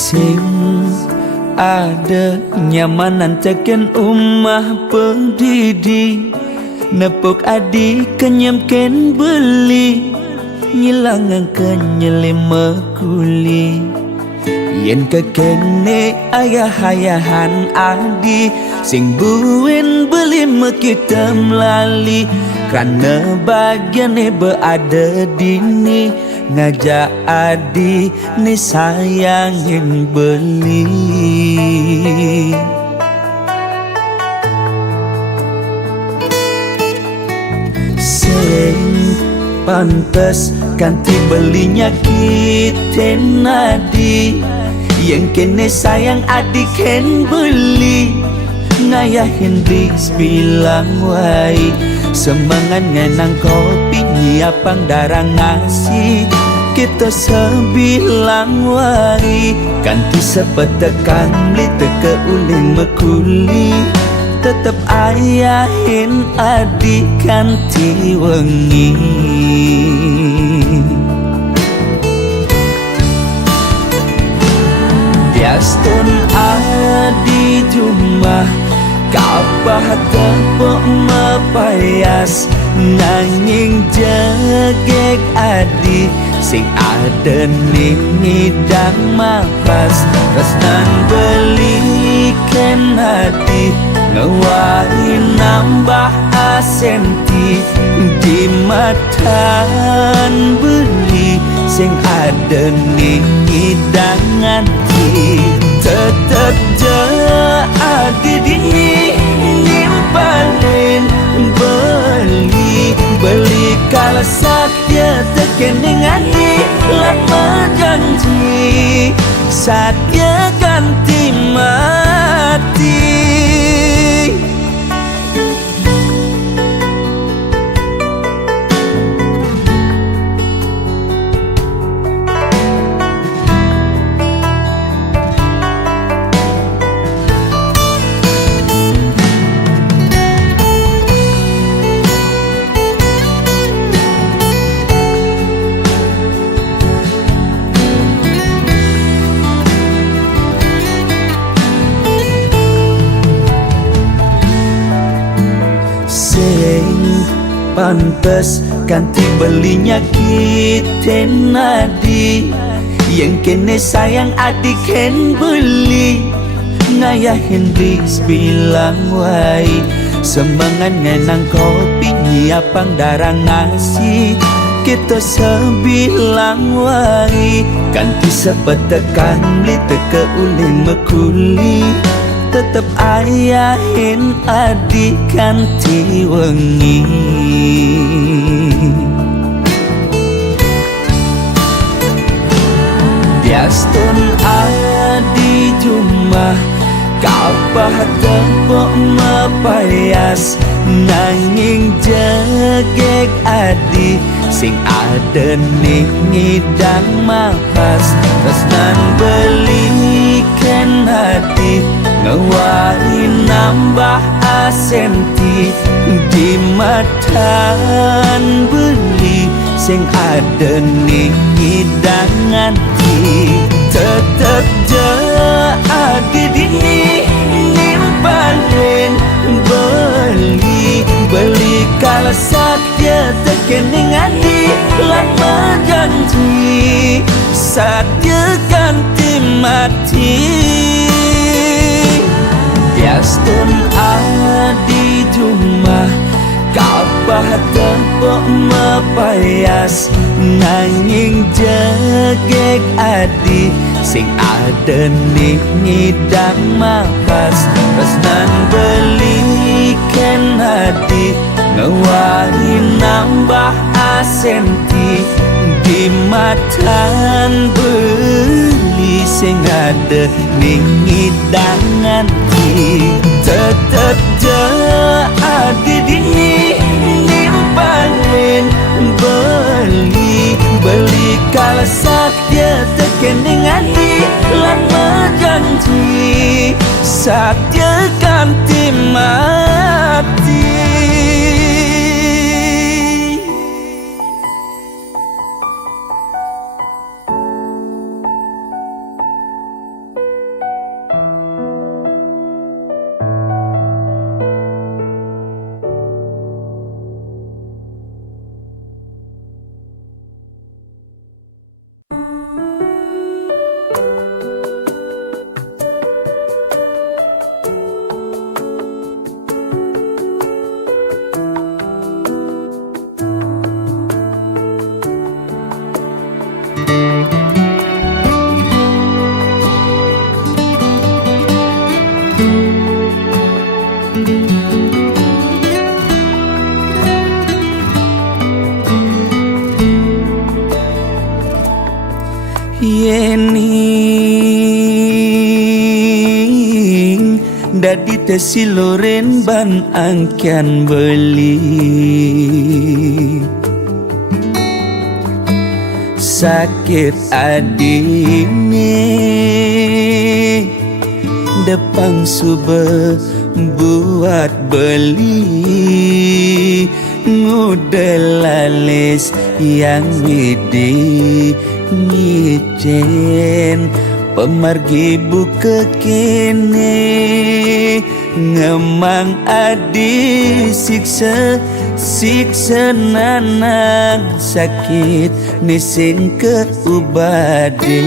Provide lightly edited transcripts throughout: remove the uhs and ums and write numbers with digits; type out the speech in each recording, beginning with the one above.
Sing ada nyamanan tekan umah pendidi nepok adi kenyamken beli ngilangan kenyelima kuli yen kekene ayah-ayahan adi sing buin beli kita melali karena bagiannya berada dini ngajak adi ni sayangin beli sing pantes ganti belinya kita nadi yang kene sayang adi ken beli ngayahin bis bilang wai semangat ngenang kopi nyiapang darah ngasih kita sebilang wai ganti sepetekan beli teke uling mekuli tetep ayahin adik ganti wengi Biastun adi jumlah kapah tepuk mepayas nanging jegek adi sing ada nih ngidang mapas resnan belikan hati ngewari nambah asenti di matan beli sing ada nih ngidangan tetep adi dini nimpalin beli kalau sakya tekening adi lama janji sakya ganti mati pantes ganti belinya kita nadi yang kene sayang adik ken beli ngayahin bis bilang wai semangat ngenang kopi nyiapang darah ngasih kita sebilang wai ganti sepetekan beli teke uling mekuli tetep ayahin adik ganti wengi Biastun adi jumlah kapah tepuk mepayas nanging jegek adi sing ada nih ngidang mapas resnan belikan hati ngewari nambah asenti di matan beli sing ada nih hidangan tetep adi dini nimpalin beli kalau sakya tekening adi lama janji sakya ganti mati Biastun adi jumlah kapah tepuk mepayas nanging jegek adi sing ada nih ngidang mapas resnan belikan hati ngewari nambah asenti di matan beli sing ada nih ngidangan tetep adi dini nimpalin beli kalau sakya tekening adi lama janji sakya ganti mati yening dadi tesi loren ban angkian beli sakit adine depang sube buat beli ngudelalis yang widi ngicen pemargi buka kene ngemang adi siksa nanang sakit nising ke ubade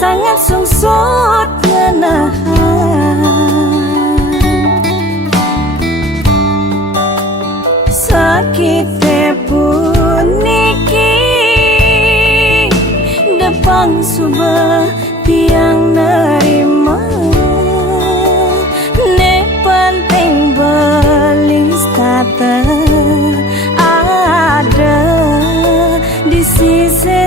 sangat sungsut ngenahan sakit pun niki depang subah tiang nerima ne penting belis tata ada di sisi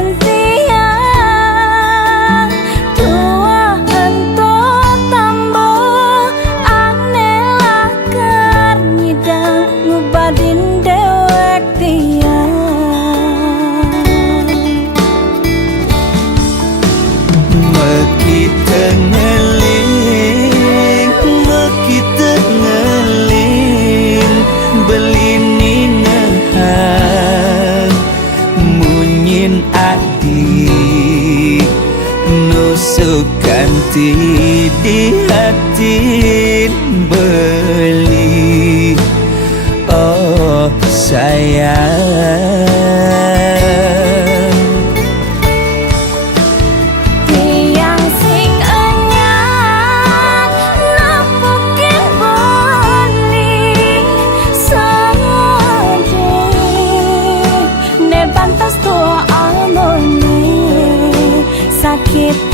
ganti di hati beli oh sayang tiang sing anyar napukin beli sade ne bantas tua amone sakit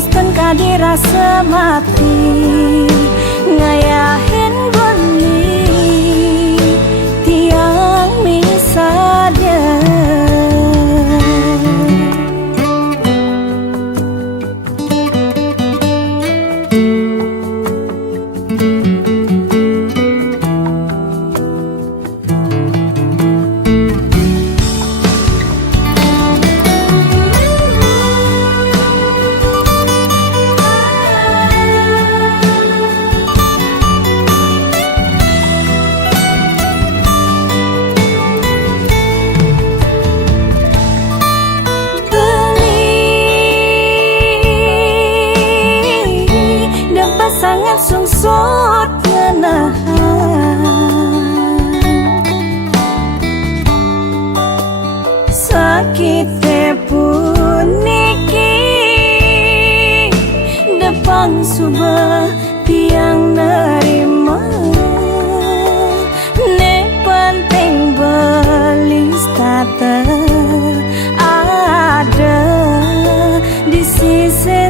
diaskan kadirasa mati ngayahin beli tiang misada sangat sungsut ngenahan sakit pun niki depang subah tiang nerima ne penting belis tata ada di sisi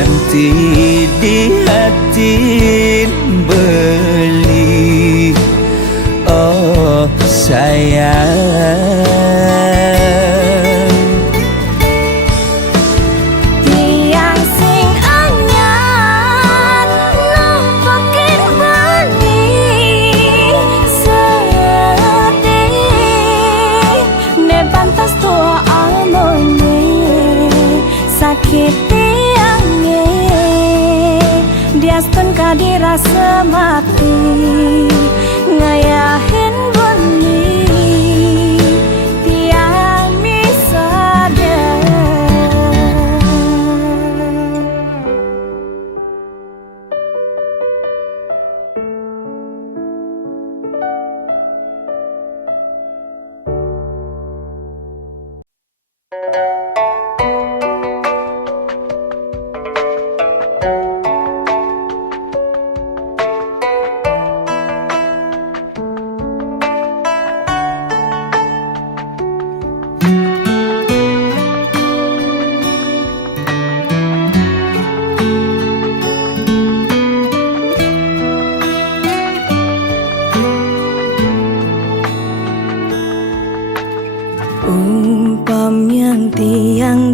ganti di hati beli oh sayang tiang sing anyar nampakin beli sedih ne bantas tua amone sakit diaskan kadirasa mati ngayahin beli tiang misada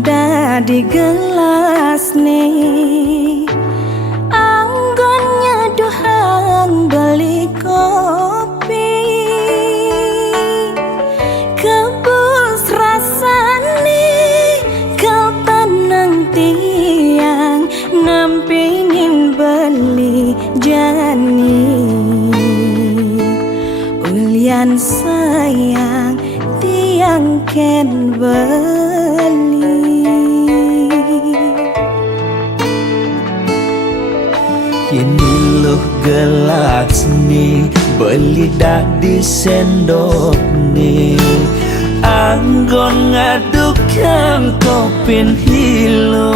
dadi gelas nih anggonnya duhang beli kopi kebus rasane kepanang tiang nampingin beli jani ulian sayang tiang ken beli Ini loh gelas nih beli dadi sendok nih anggon ngaduk kang kopin hilo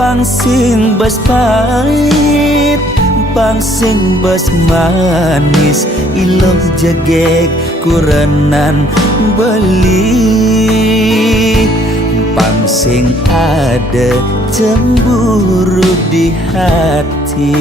pangsing bas pahit pangsing bas manis iloh jagek kurenan beli pangsing ada cemburu di hati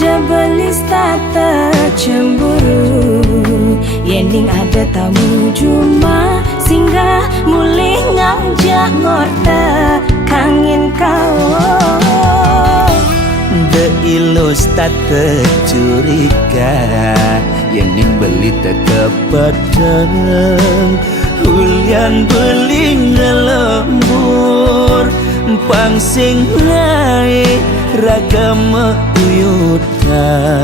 Debelis tata cemburu Yening ada tamu cuma singgah mulih ngajak ngorta kangin kau De ilus tata curiga Yening beli teka padang Hulian beli ngelembur pangsing naik ragam uyutan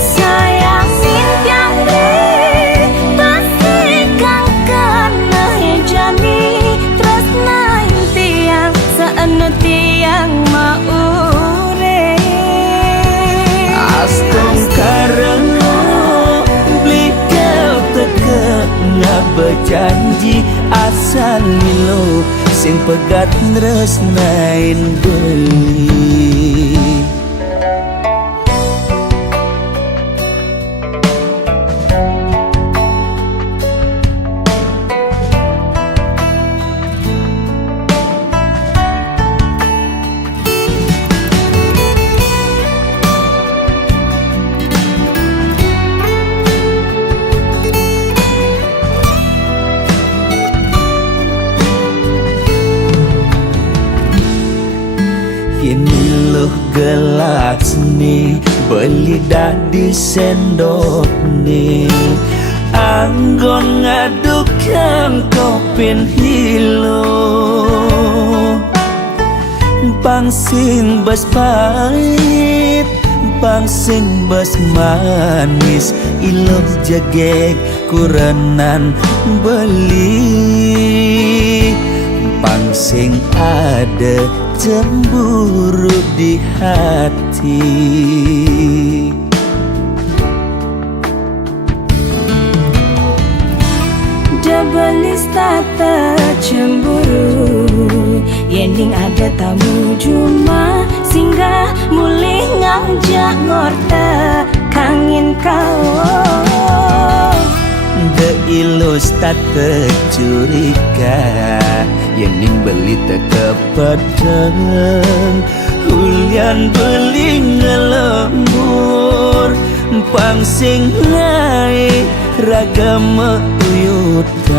sayang simpiang beli pasti kang kena jani tresna tiang seenu tiang maure astong karena beli kau teka ngak berjanji asal lo sing pegat nresnain beli Ini loh gelas nih beli dadi sendok nih anggon ngaduk kang kopin hilo pangsing bas pahit pangsing bas manis iloh jagek kurenan beli pangsing ada cemburu di hati Debelis tata cemburu Yening ada tamu cuma singgah mulih ngajak ngorta kangin kau De ilus tata curiga Yening beli teka padang Hulian beli ngelembur pangsing naik ragam uyutan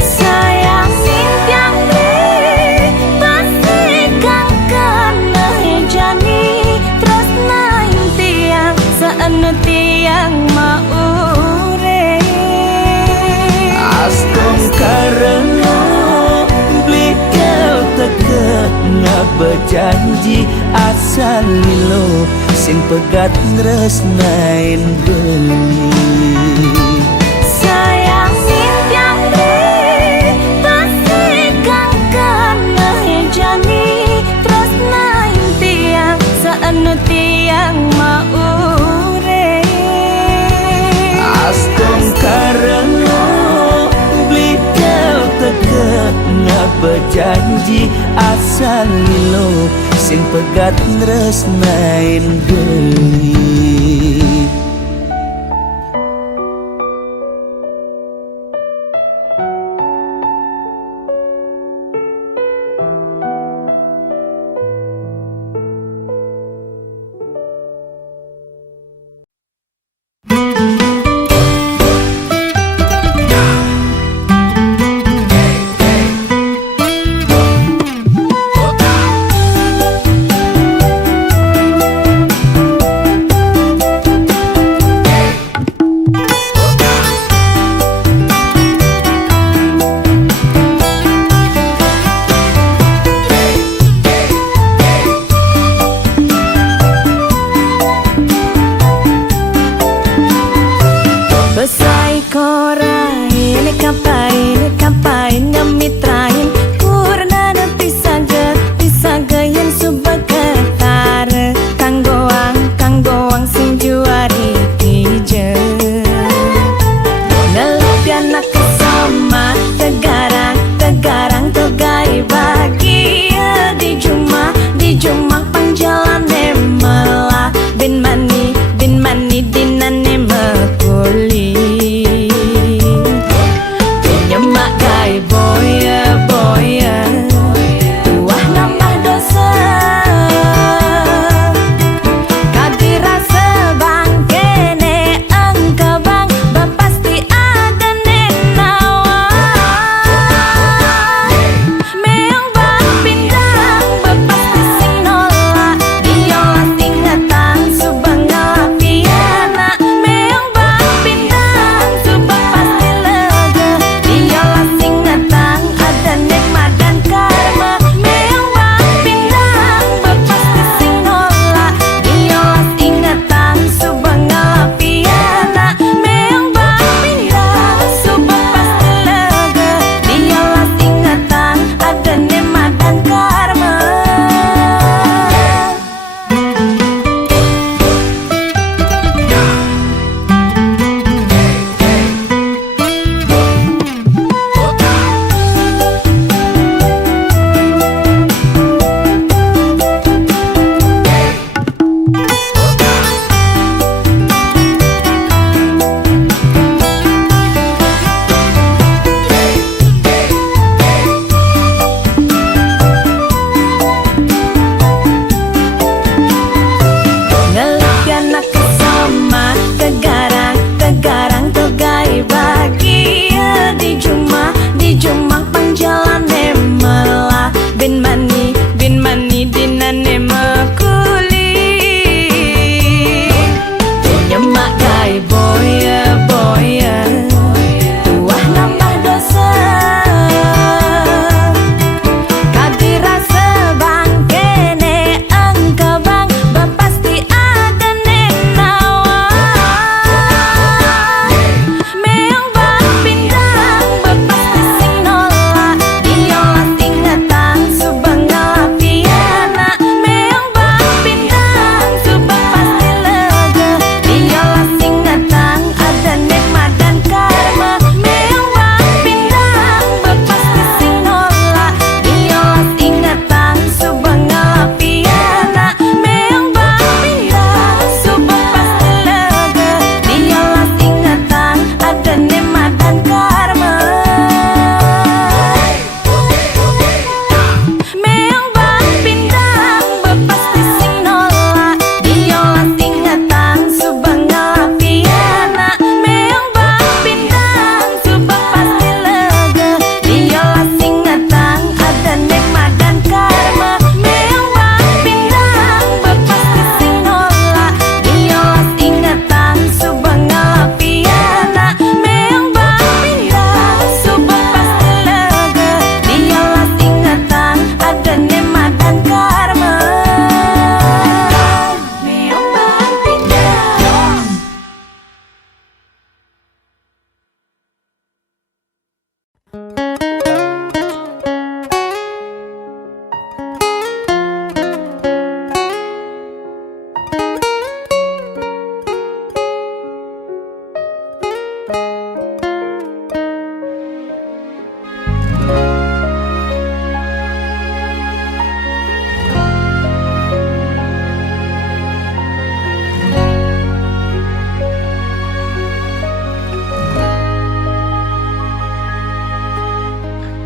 sayang simpiang beli pasti kang kena jani tresna tiang seenu tiang maure astong karena beli kau teka ngak berjanji asal lo sing pegat nresnain beli sayang simpiang beli pasti kang kena jani tresna tiang seenu tiang maure astong karena beli kau teka ngak berjanji asal lo sing pegat nresnain beli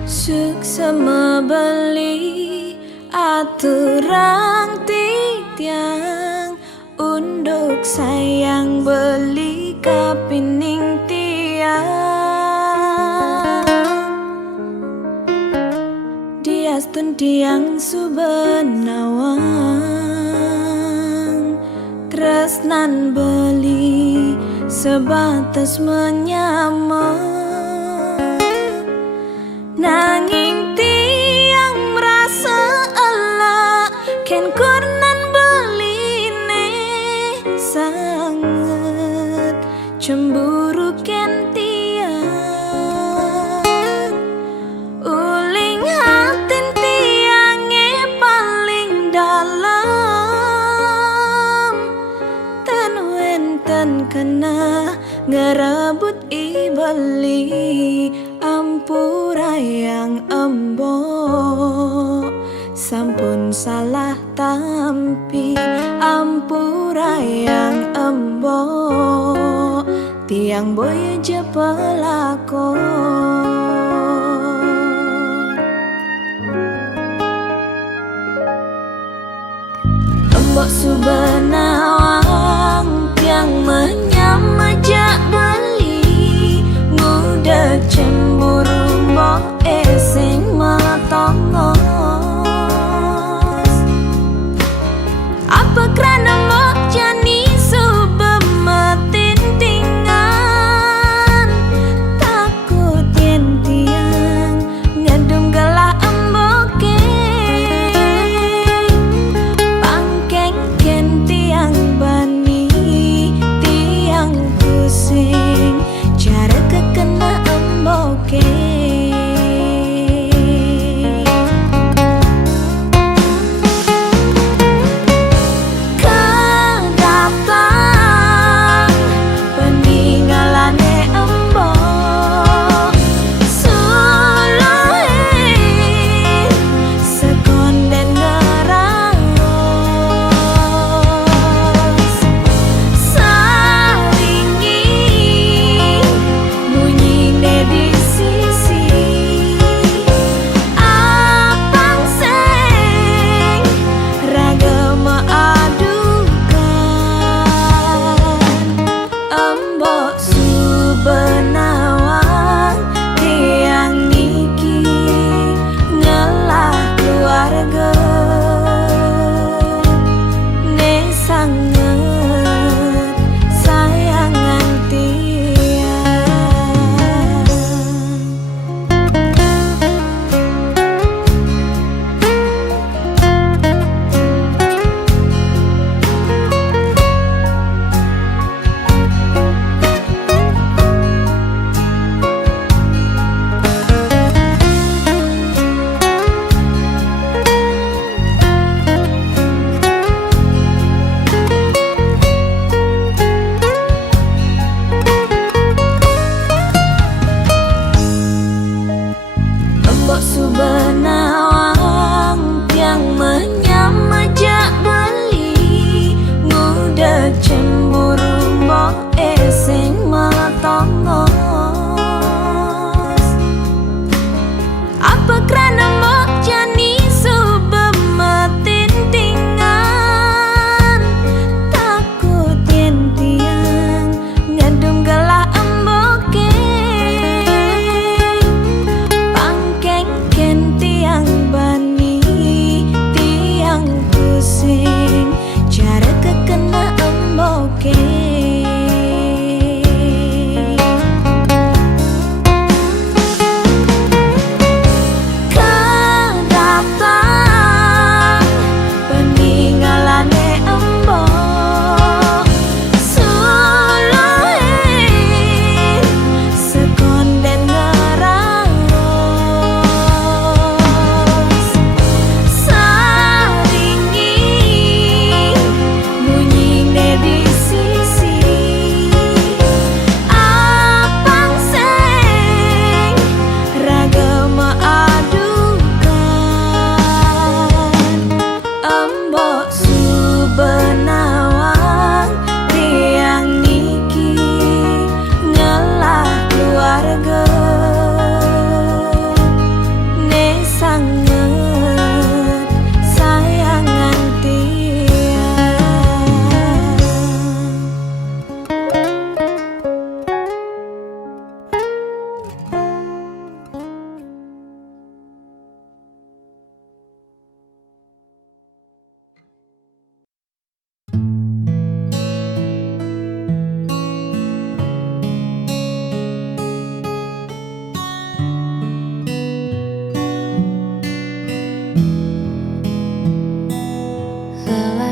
Suksema beli aturang titiang unduk sayang beli kapining tiang diastun tiang subenawang tresnan beli sebatas menyamar nanging tiang merasa Allah ken kurnan beline sangat cemburu ken tiang uling hatin tiange paling dalam tan wenten kena ngerebut ibeli ampura yang embo sampun salah tampi ampura yang embo tiang boy aja pelakon embok subenawang tiang menyamajak beli muda cemburu mbok esing matongos apa kerana mbok jani subemetin tingan takut yen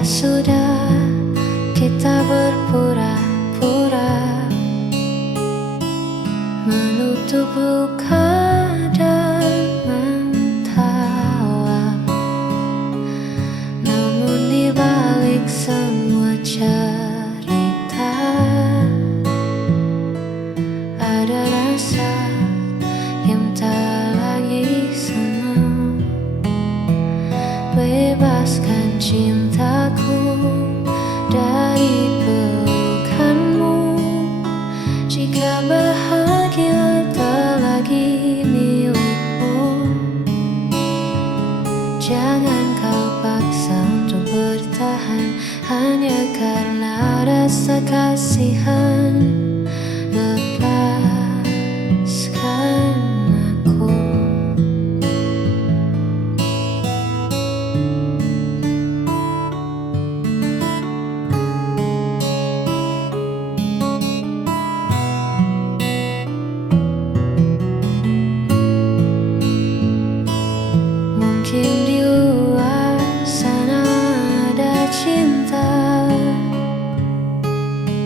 sudah, kita berpura-pura menutup luka dan mentawa. Namun di balik semua cerita ada rasa yang tak lagi sama. Bebaskan cintaku dari pelukanmu. Jika bahagia tak lagi milikmu, jangan kau paksa untuk bertahan hanya karena rasa kasihan. Lepaskan aku. Mungkin di luar sana ada cinta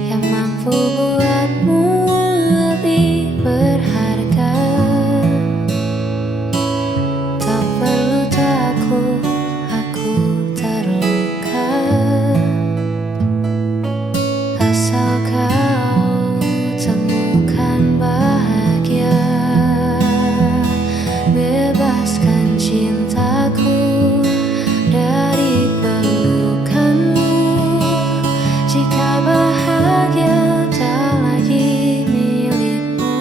yang mampu buatmu lebih berharga. Tak perlu takut aku terluka, asal kau temukan bahagia. Bebaskan cintaku dari pelukanmu. Jika bahagia tak lagi milikmu,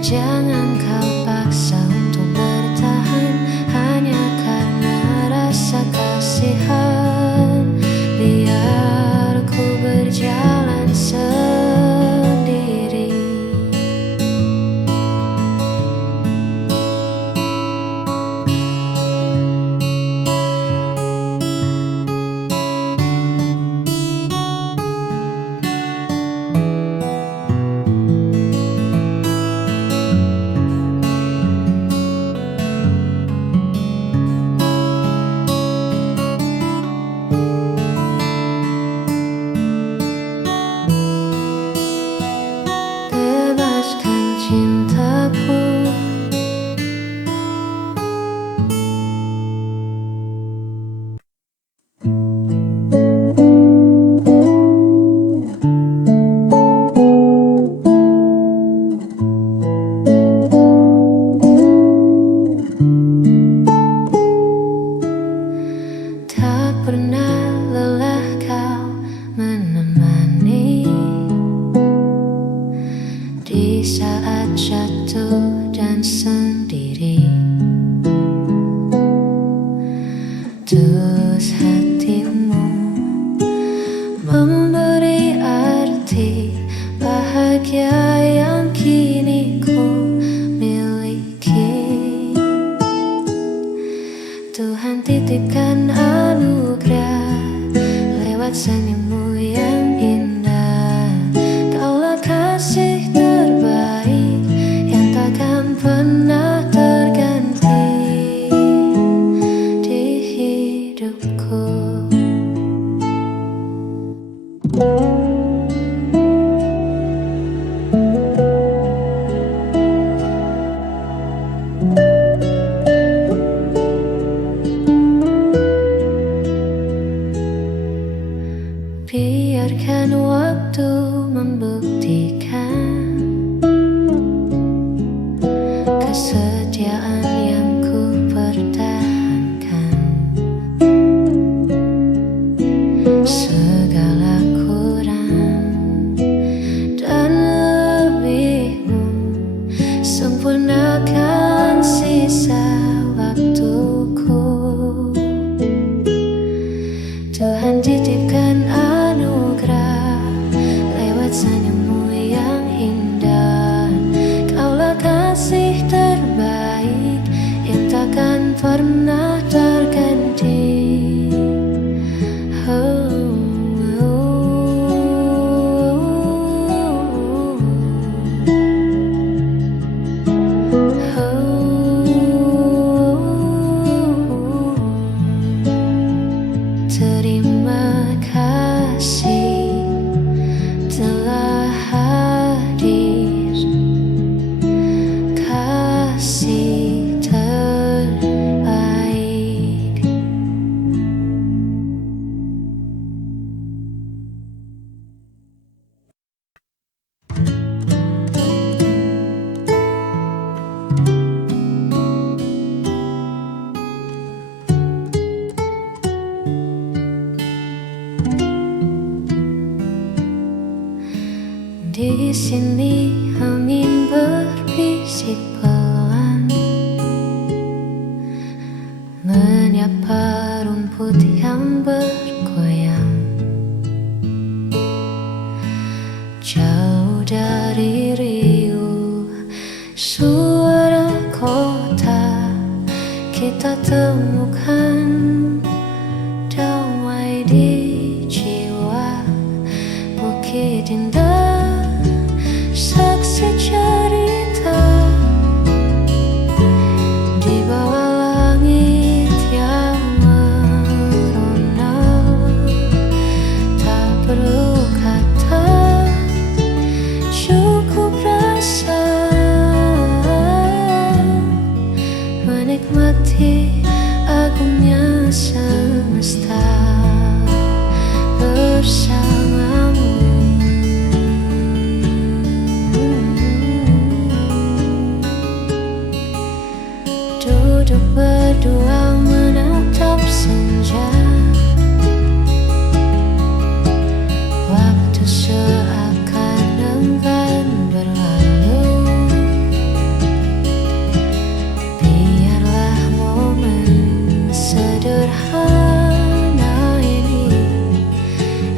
jangan kau paksa untuk bertahan hanya karena rasa kasihan. Biar ku berjalan sendiri. Bebaskan cintaku. Tak pernah lelah kau menemani di saat jatuh dan sendiri. Tulus hatimu memberi arti bahagia yang kini ku miliki. Tuhan titipkan anugerah lewat senyummu yang indah. Kaulah kasih terbaik yang takkan pernah terganti di hidupku. Biarkan waktu membuktikan kesetiaan yang ku pertahankan. Segala kurang dan lebihmu, sempurnakan sisa waktuku. Tuhan titipkan anugerah lewat senyummu yang indah. Kaulah kasih terbaik yang takkan pernah terganti. Oh. sini angin berbisik pelan, menyapa rumput yang bergoyang. Jauh dari riuh suara kota, kita temukan damai di jiwa. Bukit indah, saksi cerita di bawah langit yang merona. Tak perlu kata, cukup rasa menikmati agungnya semesta bersamamu. Duduk berdua menatap senja, waktu seakan enggan berlalu. Biarlah momen sederhana ini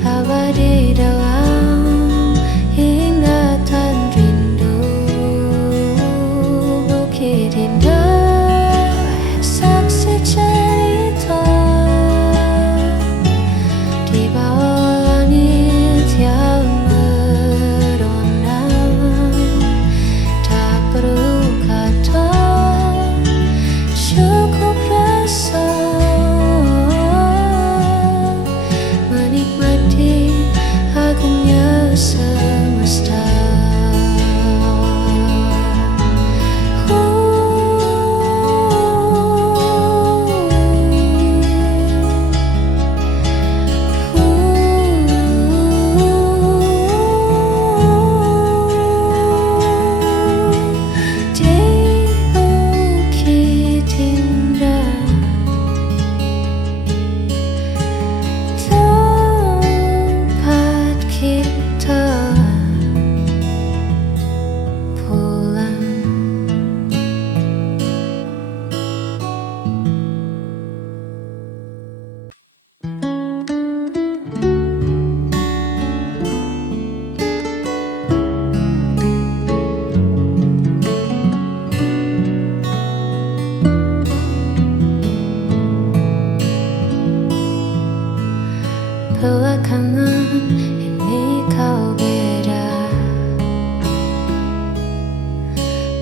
abadi dalam ingatan rindu. Bukit indah, saksi cerita di bawah langit yang merona. Tak perlu kata, cukup rasa menikmati agungnya semesta. Di bukit indah, tempat kita pulang. Belakangan ini kau beda,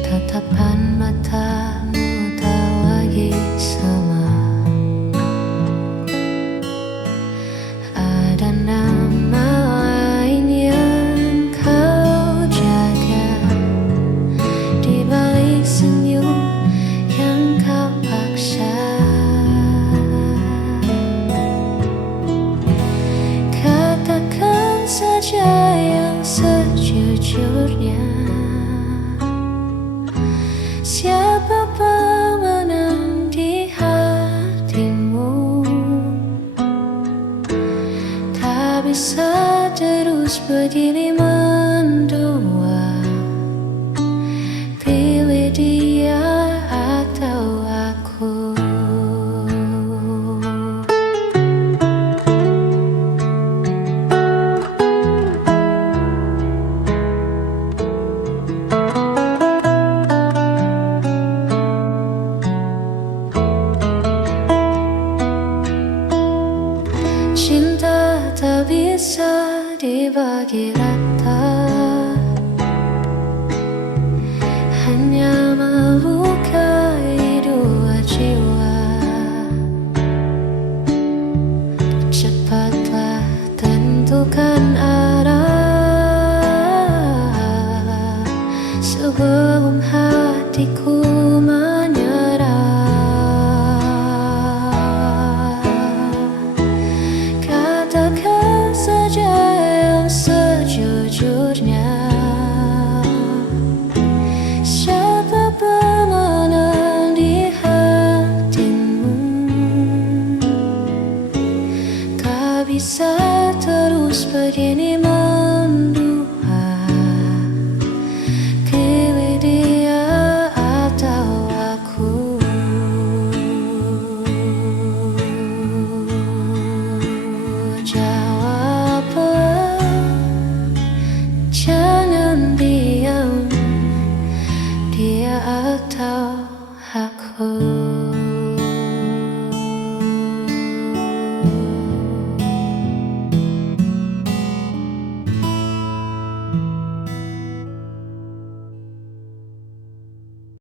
tatapan matamu tak lagi sama. Ada nama lain yang kau jaga di balik senyum yang kau paksa. Katakan saja yang sejujurnya, siapa pemenang di hatimu? Tak bisa terus begini mendua, pilih dia atau aku. Cinta tak bisa dibagi rata, aku.